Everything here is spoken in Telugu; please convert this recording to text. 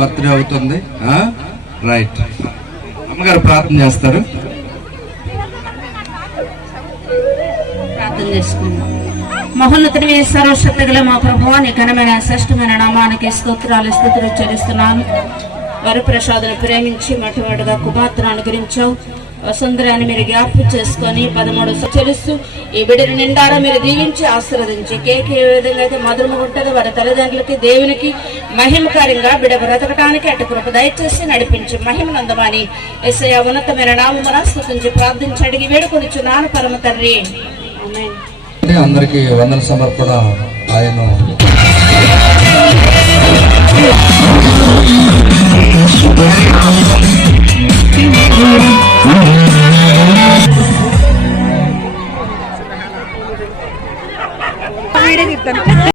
బర్త్డే అవుతుంది. రైట్, అమ్మగారు ప్రార్థన చేస్తారు. ప్రార్థన చేసుకుందాం. మహోన్నతుడివే సర్వశక్తిగల మా ప్రభువా, నీ ఘనమైన శ్రేష్టమైన నామానికి స్తుతులు చెల్లిస్తున్నాను. వరప్రసాదును ప్రేమించి మొట్టమొదటిగా కుమార్తెను అనుగ్రహించావు. వసుంధరాన్ని మీరు జ్ఞాపకం చేసుకొని 13 చెల్లిస్తూ ఈ బిడ్డను నిండారా మీరు దీవించి ఆశీర్వదించి కేక్ ఏ విధంగా అయితే మధురము ఉంటుందో వారి తల్లిదండ్రులకి దేవునికి మహిమకార్యంగా బిడ్డ బ్రతకటానికి అటు కృప దయచేసి నడిపించి మహిమనందమని యేసయ్య ఉన్నతమైన నామమున స్తుతించి ప్రార్థించి అడిగి వేడుకొనిచున్నాను పరమ తండ్రి. ఆమేన్. అందరికీ వందన సమర్పణ. ఆయన